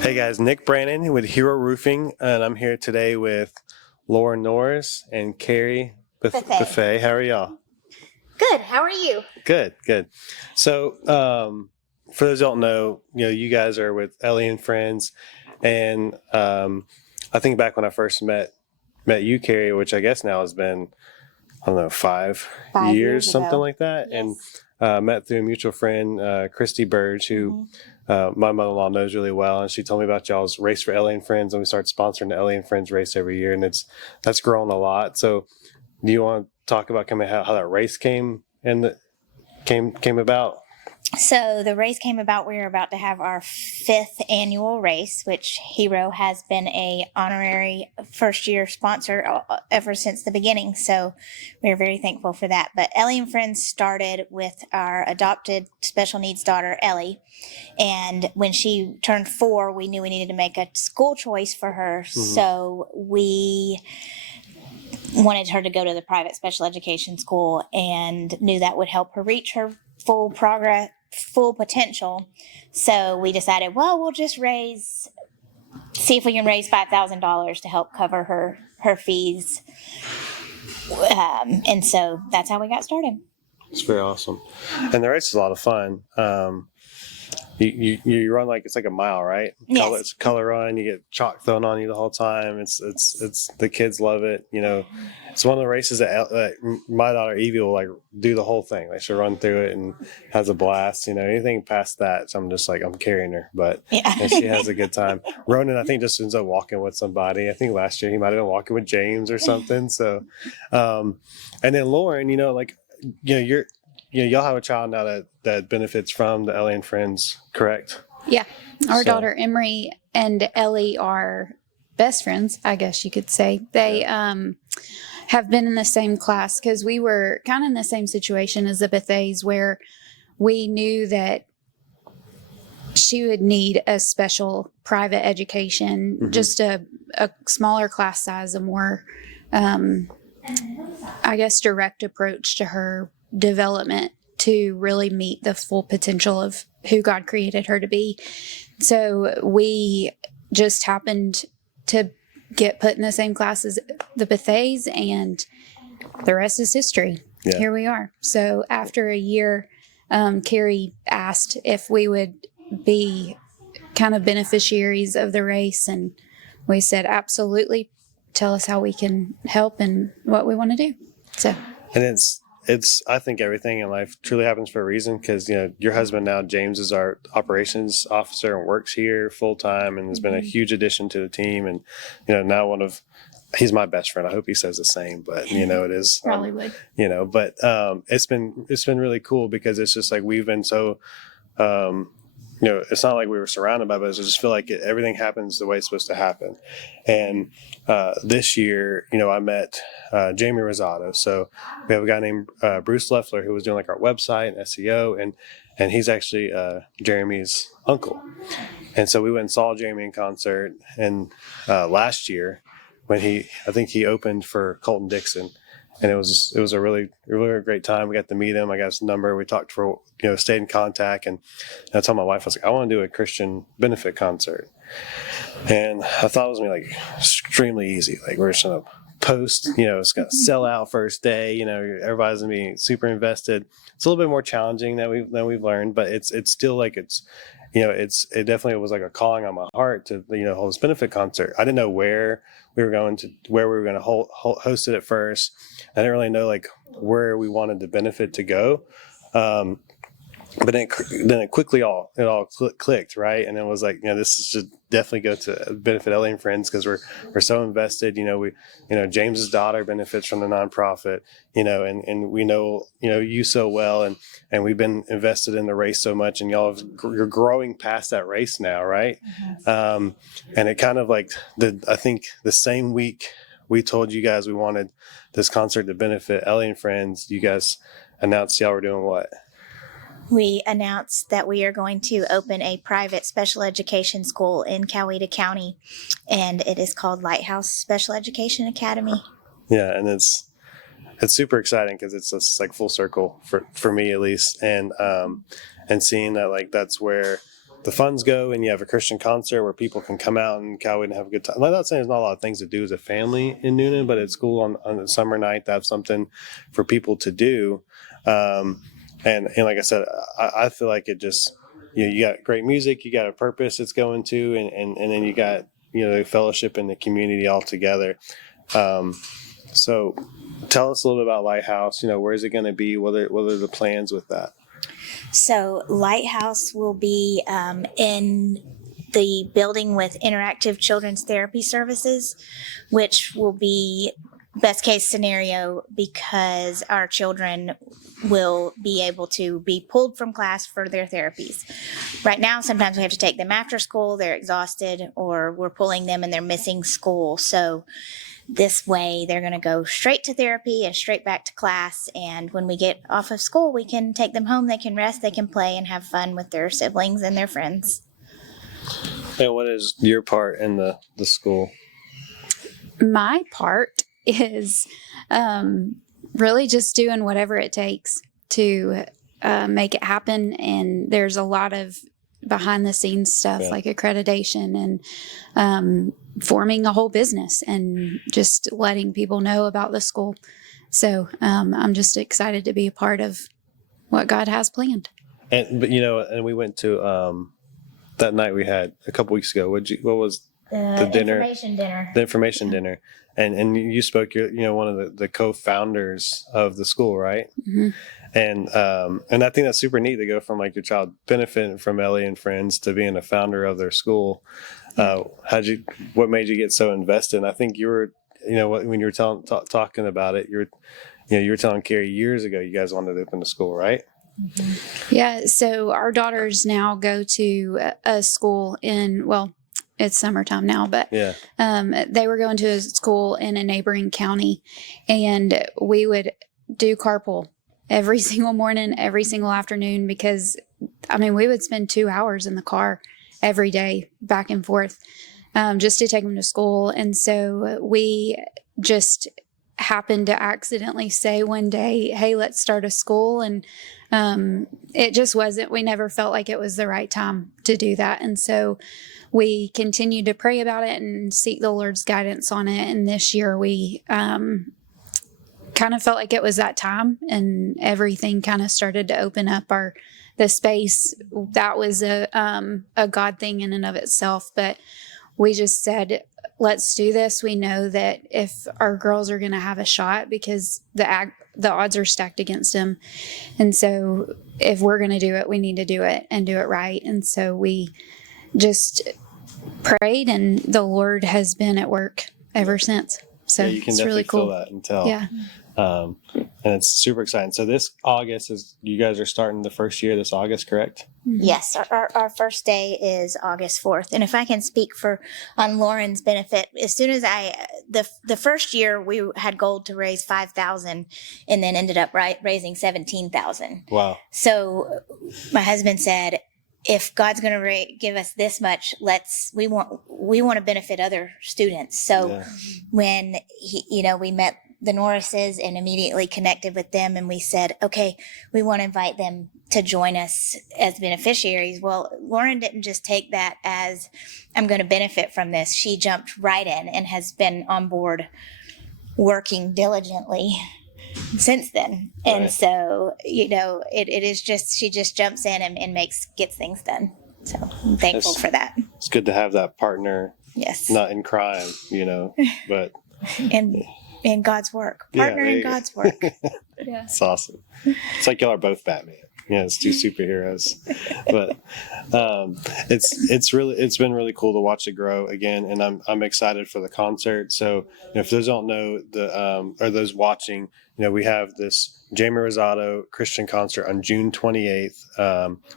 Hey guys, Nick Brannon with Hero Roofing, and I'm here today with Lauren Norris and Carrie Buffet. How are y'all? Good. How are you? Good, good. So, for those who don't know, you guys are with Ellie and Friends, and I think back when I first met you, Carrie, which I guess now has been, I don't know, 5 years, something ago. like that, Yes. and met through a mutual friend, Christy Burge, who my mother-in-law knows really well, and she told me about y'all's race for Ellie and Friends, and we started sponsoring the Ellie and Friends race every year, and that's grown a lot. So, do you want to talk about kind of how that race came about? So the race came about. We were about to have our 5th annual race, which Hero has been a honorary first-year sponsor ever since the beginning. So we are very thankful for that. But Ellie and Friends started with our adopted special needs daughter, Ellie. And when she turned 4, we knew we needed to make a school choice for her. Mm-hmm. So we wanted her to go to the private special education school and knew that would help her reach her full potential. So we decided, well, we'll just see if we can raise $5,000 to help cover her fees. And so that's how we got started. It's very awesome. And the race is a lot of fun. You run it's like a mile, right? Yes. It's a color run. You get chalk thrown on you the whole time. It's the kids love it. It's one of the races that my daughter Evie will do the whole thing. She'll run through it and has a blast. Anything past that, so I'm just I'm carrying her, but and she has a good time. Ronan, I think, just ends up walking with somebody. I think last year he might have been walking with James or something. So, and then Lauren, y'all have a child now that benefits from the Ellie and Friends, correct? Yeah. Our daughter Emery and Ellie are best friends, I guess you could say. They have been in the same class because we were kind of in the same situation as the Bethets, where we knew that she would need a special private education, just a smaller class size, a more, I guess, direct approach to her development to really meet the full potential of who God created her to be. So we just happened to get put in the same class as the Bethets, and the rest is history. Yeah. Here we are. So after a year, Carrie asked if we would be kind of beneficiaries of the race, and we said, absolutely. Tell us how we can help and what we want to do. So, and it's I think everything in life truly happens for a reason, because your husband now, James, is our operations officer and works here full time and has been a huge addition to the team, and now he's my best friend. I hope he says the same, but it is probably would. But it's been really cool, because it's just we've been so it's not like we were surrounded by it, but I just feel like everything happens the way it's supposed to happen. And this year, I met Jeremy Rosado. So we have a guy named Bruce Leffler who was doing our website and SEO, and he's actually Jeremy's uncle. And so we went and saw Jeremy in concert, and last year when I think he opened for Colton Dixon. And it was a really great time. We got to meet him. I got his number. We talked stayed in contact. And I told my wife, I was like, I want to do a Christian benefit concert. And I thought it was going to be extremely easy. We're just going to post, it's going to sell out first day. Everybody's going to be super invested. It's a little bit more challenging than we've learned, but it's still it definitely was a calling on my heart to hold this benefit concert. I didn't know where we were going to host it at first. I didn't really know where we wanted the benefit to go, but then it quickly all clicked, right? And it was this is just definitely go to benefit Ellie and Friends, because we're so invested. James's daughter benefits from the nonprofit, and we know you so well, and we've been invested in the race so much, and you're growing past that race now, right? Mm-hmm. And it kind of I think the same week we told you guys we wanted this concert to benefit Ellie and Friends, you guys announced y'all were doing what? We announced that we are going to open a private special education school in Coweta County, and it is called Lighthouse Special Education Academy. Yeah, and it's super exciting, because it's just full circle for me, at least, and seeing that that's where the funds go and you have a Christian concert where people can come out and cowboy and have a good time. I'm not saying there's not a lot of things to do as a family in Newnan, but it's cool on a summer night to have something for people to do. And like I said, I feel like it just, you got great music, you got a purpose it's going to, and then you got, the fellowship and the community all together. So tell us a little bit about Lighthouse. Where is it going to be? What are the plans with that? So Lighthouse will be in the building with interactive children's therapy services, which will be best case scenario because our children will be able to be pulled from class for their therapies. Right now, sometimes we have to take them after school, they're exhausted, or we're pulling them and they're missing school. So this way they're going to go straight to therapy and straight back to class. And when we get off of school, we can take them home, they can rest, they can play and have fun with their siblings and their friends. And what is your part in the school? My part is really just doing whatever it takes to make it happen. And there's a lot of behind the scenes stuff like accreditation and forming a whole business and just letting people know about the school. So I'm just excited to be a part of what God has planned. And we went to that night we had a couple weeks ago. What was the dinner? Information dinner. The information dinner. And you spoke. You're one of the co-founders of the school, right? Mm-hmm. And I think that's super neat to go from like your child benefiting from Ellie and Friends to being a founder of their school. What made you get so invested? And I think you were, when you were talking about it, you were telling Carrie years ago you guys wanted to open a school, right? Mm-hmm. Yeah. So our daughters now go to a school it's summertime now, but they were going to a school in a neighboring county, and we would do carpool every single morning, every single afternoon, because we would spend 2 hours in the car every day back and forth just to take them to school. And so we just happened to accidentally say one day, hey, let's start a school. And it just wasn't, we never felt like it was the right time to do that. And so we continued to pray about it and seek the Lord's guidance on it. And this year we kind of felt like it was that time, and everything kind of started to open up the space. That was a God thing in and of itself, but we just said, let's do this. We know that if our girls are going to have a shot, because the odds are stacked against them. And so if we're going to do it, we need to do it and do it right. And so we just prayed, and the Lord has been at work ever since. So you can it's definitely really cool. feel that and tell. Yeah. And it's super exciting. So this August you guys are starting the first year this August, correct? Yes, our first day is August 4th. And if I can speak on Lauren's benefit, as soon as the first year we had goal to raise 5,000 and then ended up raising 17,000. Wow. So my husband said, if God's going to give us this much, we want to benefit other students. So when we met the Norrises and immediately connected with them, and we said, okay, we want to invite them to join us as beneficiaries. Well, Lauren didn't just take that as I'm going to benefit from this. She jumped right in and has been on board working diligently since then. And right. So, it is just, she just jumps in and gets things done. So I'm thankful for that. It's good to have that partner. Yes. Not in crime, but in God's work. Partner in God's work. Yeah. It's awesome. It's like y'all are both Batman. It's two superheroes. But it's been really cool to watch it grow again, and I'm excited for the concert. So if those don't know or those watching, we have this Jeremy Rosado Christian concert on June 28th.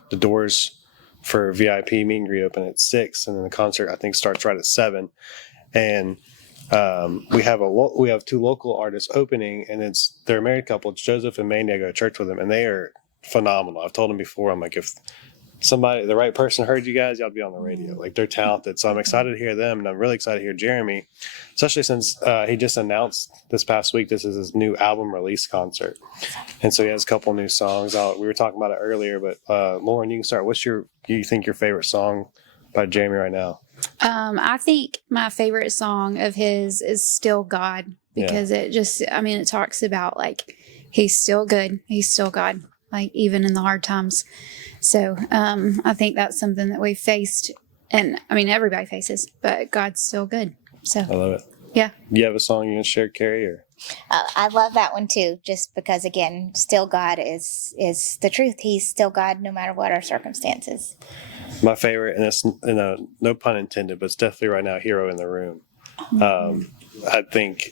The doors for VIP meet and greet open at 6, and then the concert I think starts right at 7. And we have two local artists opening, and they're a married couple. It's Joseph and Mandy. I go to church with them, and they are phenomenal. I've told them before, I'm like, if the right person heard you guys, y'all be on the radio. Like, they're talented. So I'm excited to hear them, and I'm really excited to hear Jeremy, especially since he just announced this past week this is his new album release concert. And so he has a couple new songs out. We were talking about it earlier, but Lauren, you can start. You think your favorite song by Jeremy right now? I think my favorite song of his is Still God, because it talks about like he's still good. He's still God, like even in the hard times. So I think that's something that we faced, and I mean, everybody faces, but God's still good. So I love it. Yeah. Do you have a song you can share, Carrie? Or? I love that one too, just because again, still God is the truth. He's still God no matter what our circumstances. My favorite, and it's no pun intended, but it's definitely right now, Hero in the Room. I think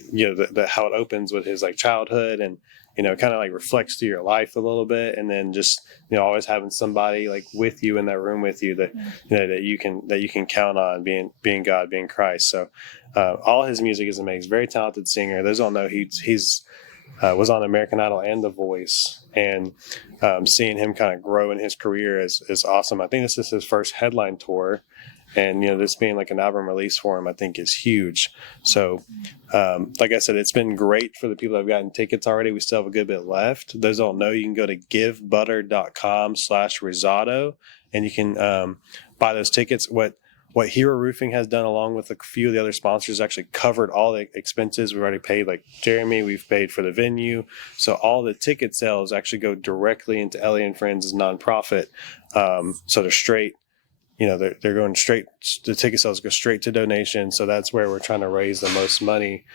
how it opens with his like childhood, and kind of like reflects to your life a little bit, and then just always having somebody like with you in that room with you that that you can count on, being God, being Christ. So all his music is amazing. Very talented singer. Those all know he's was on American Idol and The Voice, and seeing him kind of grow in his career is awesome. I think this is his first headline tour, and this being like an album release for him, I think is huge. So like I said, it's been great for the people that have gotten tickets already. We still have a good bit left. Those don't know, you can go to givebutter.com/Rosado, and you can buy those tickets. What Hero Roofing has done, along with a few of the other sponsors, actually covered all the expenses. We've already paid, like Jeremy, we've paid for the venue. So all the ticket sales actually go directly into Ellie and Friends' nonprofit. So they're straight, they're going straight, the ticket sales go straight to donation. So that's where we're trying to raise the most money.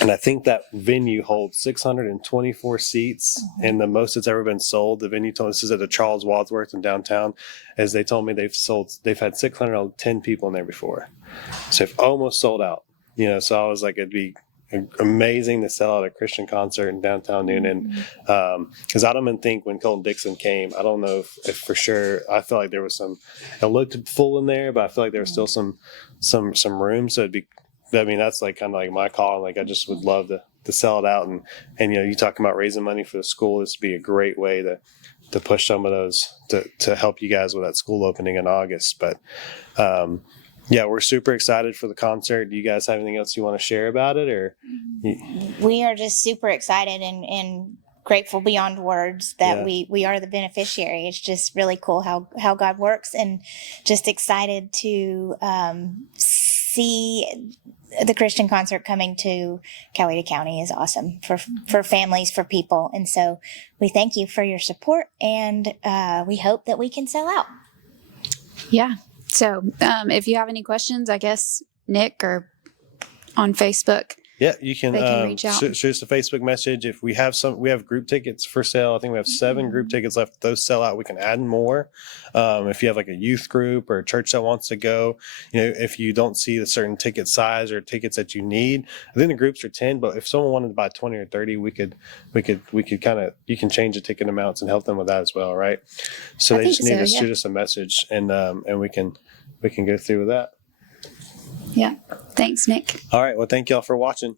And I think that venue holds 624 seats, and the most that's ever been sold. The venue told us, this is at the Charles Wadsworth in downtown, as they told me they've had 610 people in there before. So they've almost sold out. So I was like, it'd be amazing to sell out a Christian concert in downtown Newnan. Because I don't even think when Colton Dixon came, I don't know if for sure, I felt like there was it looked full in there, but I feel like there was still some room. So that's like kind of like my call. Like, I just would love to sell it out. And you talking about raising money for the school, this would be a great way to push some of those to help you guys with that school opening in August. But we're super excited for the concert. Do you guys have anything else you want to share about it? Or we are just super excited and grateful beyond words that we are the beneficiary. It's just really cool how God works, and just excited to see the Christian concert coming to Coweta County is awesome for families, for people. And so we thank you for your support, and we hope that we can sell out. Yeah. So if you have any questions, I guess Nick or on Facebook. Yeah, you can reach out. shoot us a Facebook message. If we have group tickets for sale. I think we have 7 group tickets left. If those sell out, we can add more. If you have like a youth group or a church that wants to go, if you don't see the certain ticket size or tickets that you need, I think the groups are 10. But if someone wanted to buy 20 or 30, we could kind of, you can change the ticket amounts and help them with that as well, right? So they just need to shoot us a message, and we can go through with that. Yeah. Thanks, Nick. All right. Well, thank y'all for watching.